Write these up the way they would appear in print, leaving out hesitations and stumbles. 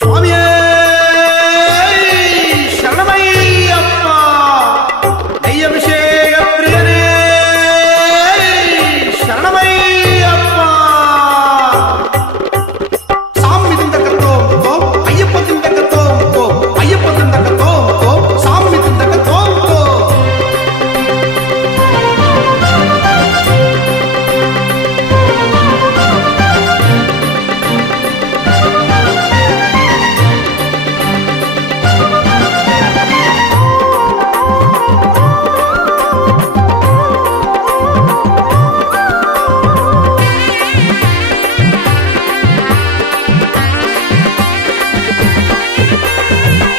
சுவாமியே சரணமையப்பா ஐயபிஷேக பிரியனே சரணமையப்பா சாமி திண்டகத்தோம் தோம் ஐயப்ப திண்டகத்தோம் தோம் ஐயப்ப திண்டகத்தோம் தோம் சாமி திண்டகத்தோம் தோம்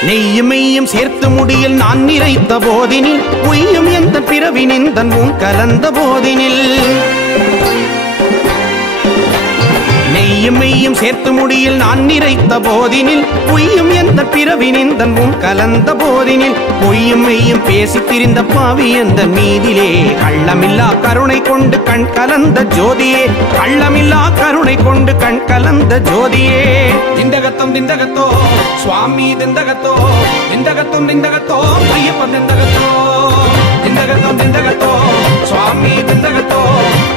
நெய்யும் மெய்யும் சேர்த்து முடியில் நான் நிறைத்த போதினில் பொய்யும் எந்த பிறவினிந்தன் உன் கலந்த போதினில் நெய்யும் மெய்யும் சேர்த்து முடியில் நான் நிறைத்த போதினில் பொய்யும் எந்த பிறவினிந்தன் உன் கலந்த போதினில் பொய்யும் மெய்யும் பேசித் திரிந்த பாவி எந்த மீதிலே கள்ளமில்லா கருணை கொண்டு கண் கலந்த ஜோதியே கள்ளமில்லா கருணை கொண்டு கண் கலந்த ஜோதியே திண்டகத்தோம் திண்டகத்தோ சுவாமி திண்டகத்தோ திண்டகத்தோம் திண்டகத்தோ ஐயப்பன் திண்டகத்தோ திண்டகத்தோம் திண்டகத்தோ சுவாமி திண்டகத்தோ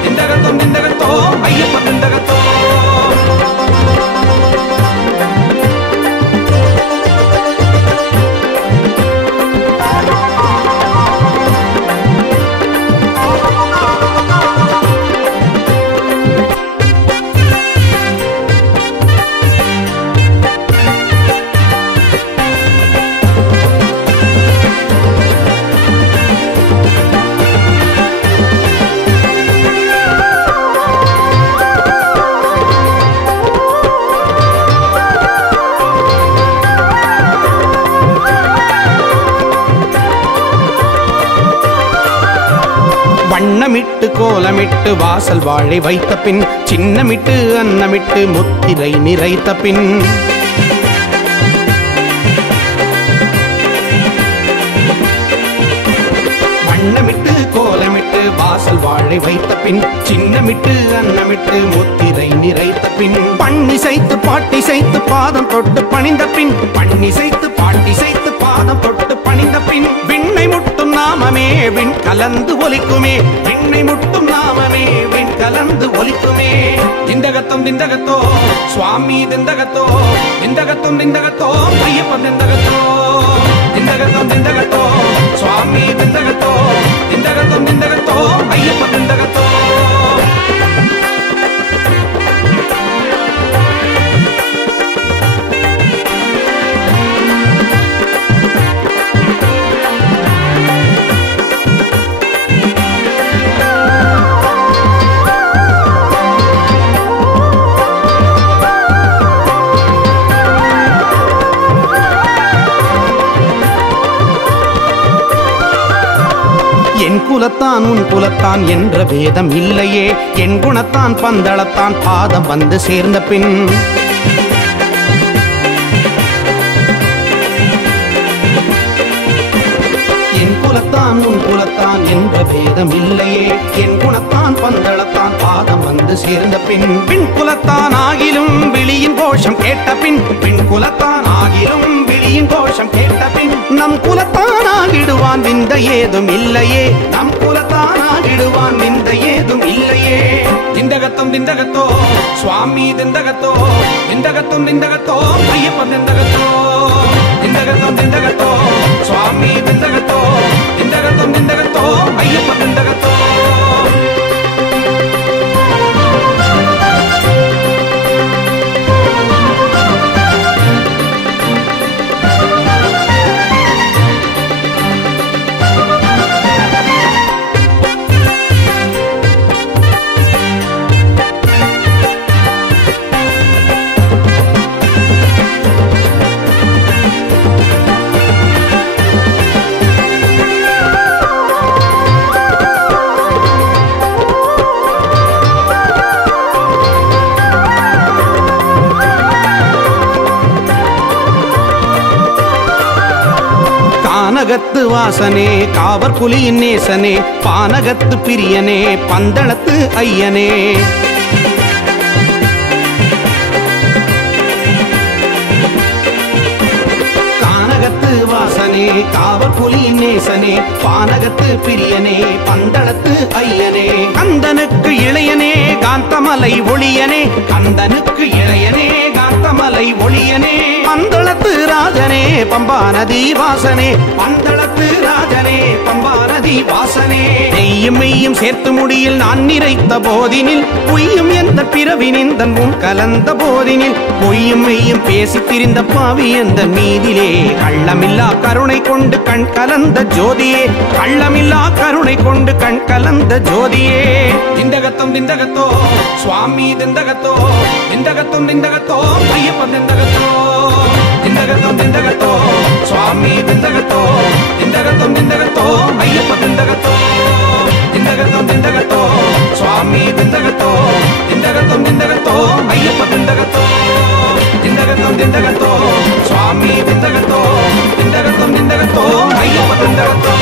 திண்டகத்தோம் திண்டகத்தோ ஐயப்பன் திண்டகத்தோ வண்ணமிட்டு கோலமிட்டு வாசல் வாழை வைத்த பின் சின்னமிட்டு அன்னமிட்டு முத்திரை நிறைத்த பின் வண்ணமிட்டு கோலமிட்டு வாசல் வாழை வைத்த பின் சின்னமிட்டு அன்னமிட்டு முத்திரை நிறைத்த பின் பண்ணிசைத்து பாட்டிசைத்து பாதம் தொட்டு பணிந்த பின் பண்ணிசைத்து பாட்டிசைத்து பாதம் தொட்டு பணிந்த பின் விண்ணை முட்டும் நாமமே விண் கலந்து ஒலிக்குமே விண்ணை முட்டும் நாமமே விண் கலந்து ஒலிக்குமே திண்டகத்தோம் திண்டகத்தோ சுவாமி திண்டகத்தோ திண்டகத்தோம் திண்டகத்தோ ஐயப்பன் திண்டகத்தோ திண்டகத்தோம் திண்டகத்தோ சுவாமி திண்டகத்தோ திண்டகத்தோம் திண்டகத்தோ ஐயப்பன் திண்டகத்தோ என் குலத்தான் உன் குலத்தான் என்ற வேதம் இல்லையே என் குணத்தான் பந்தளத்தான் பாதம் வந்து சேர்ந்த பின் என் குலத்தான் உன் குலத்தான் என்ற வேதம் இல்லையே என் குணத்தான் பந்தளத்தான் பாதம் வந்து சேர்ந்த பின் பின் குலத்தான் ஆகிலும் விழியின் கோஷம் கேட்ட பின் பின் குலத்தான் ஆகிலும் விழியின் கோஷம் கேட்ட பின் நம் குலத்தான் ஆகிடுவான் விந்த ஏதும் இல்லையே நம் குலத்தான் ஆகிடுவான் விந்த ஏதும் இல்லையே திண்டகத்தோம் திண்டகத்தோ சுவாமி திண்டகத்தோ திண்டகத்தோம் திண்டகத்தோ ஐயப்பன் திண்டகத்தோ திண்டகத்தோம் திண்டகத்தோ சுவாமி திண்டகத்தோ திண்டகத்தோம் திண்டகத்தோ ஐயப்பன் திண்டகத்தோ பானகத்து வாசனே காவர் புலியின் நேசனே பானகத்து பிரியனே பந்தளத்து ஐயனே காவல் புலியின் நேசனே பானகத்து பிரியனே பந்தளத்து ஐயனே கந்தனுக்கு இளையனே காந்தமலை ஒளியனே கந்தனுக்கு இளையனே காந்தமலை ஒளியனே பந்தளத்து ராஜனே பம்பா நதி வாசனே பந்தளத்து ராஜனே பம்பா நதி வாசனே நெய்யும் மெய்யும் சேர்த்து முடியில் நான் நிறைத்த போதினில் பொய்யும் எந்த பிறவினிந்தன் உன் கலந்த போதினில் பொய்யும் மெய்யும் பேசி திரிந்த பாவி எந்த மீதிலே கள்ளமில்லா கருணை கொண்டு கண் கலந்த ஜோதியே கள்ளமில்லா கருணை கொண்டு கண் கலந்த ஜோதியே திண்டகத்தம் திண்டகத்தோ சுவாமி திண்டகத்தோ திண்டகத்தம் திண்டகத்தோ ஐயப்பன் திண்டகத்தோ திண்டகத்தம் திண்டகத்தோ சுவாமி திண்டகத்தோ திண்டகத்தம் திண்டகத்தோ ஐயப்பன் திண்டகத்தோ திண்டகத்தம் திண்டகத்தோ சுவாமி திண்டகத்தோ திண்டகத்தம் திண்டகத்தோ ஐயப்பன் திண்டகத்தோ திண்டகத்தம் திண்டகத்தோ சுவாமி திண்டகத்தோ திண்டகத்தம் திண்டகத்தோ ஐயப்பன் திண்டகத்தோ